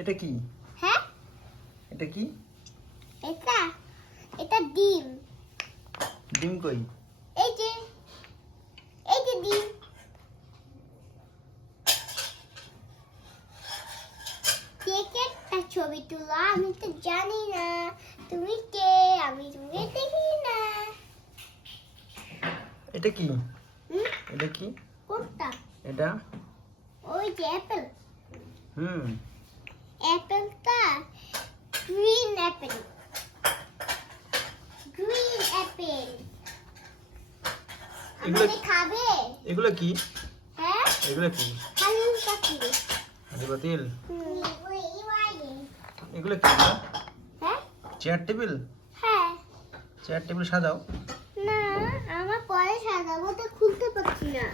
এটা কি? হ্যাঁ, এটা কি? এটা এটা ডিম। ডিম কই? এই যে ডিম। কেকের ছবি তুলো, আমি তো জানি না তুমি কে, আমি তুমি দেখি না। এটা কি? হুম, এটা কি? কোনটা? এটা ওই যে অ্যাপেল। হুম অ্যাপেলটা গ্রিন অ্যাপেল। Green Apple. এগুলো আমাকে খাবে? এগুলো কি? হ্যাঁ, এগুলো কি? হালুম পাখি। হাঁড়ি পাতিল? হ্যাঁ, এগুলো কি? Chair table? হ্যাঁ। চেয়ার টেবিল সাজাও। না, আমার পরে সাজাবো, তো খুলতে পারছি না।